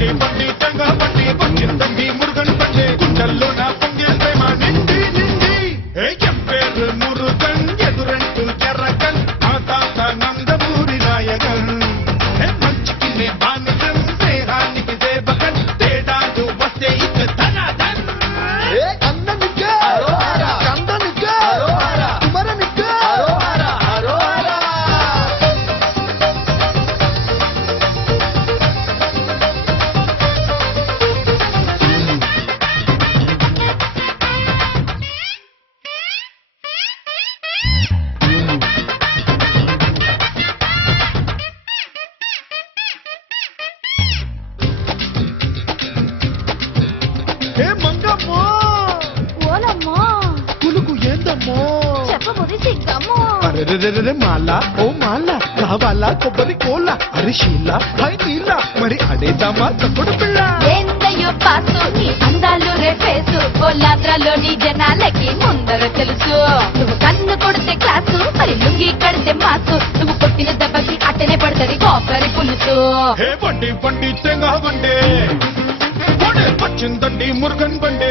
బండి బండి తెంగ బండి వచ్చిందండి మురుగన్ బండి గుండెల్లో నా పొంగే ప్రేమ నిండి నిండి చెప్పేరు మురుగన్ ఎదురంటూ చెర్రకన్ ఆ తాత నందమూరి నాయకన్ మంచికి బానిసం స్నేహానికి దేవకన్ తేడాలు వస్తే ఇక ధనాధన్ కందనికే కందనికే కుమరనికే మంగమ్మో ఓలమ్మో కులుకు ఏందమ్మో చెప్పబోది సిగ్గమ్మో అరే మాలా ఓ మాలా కావాలా కొబ్బరి కోలా అరే షీలా హై నీలా మరి అడేద్దామా తప్పుడు పిల్ల ఏందయ్యో పాసు నీ అందాలు రేపేసు కోలాంధ్రలోని జనాలకి ముందర తెలుసు నువ్వు కన్ను కొడితే క్లాసు మరి లుంగి కడితే మాసు నువ్వు కొట్టిన దెబ్బకి అట్టనే పడుతుంది కొబ్బరి పులుసు హే బండి బండి తెంగ బండి వచ్చిందండి మురుగన్ బండి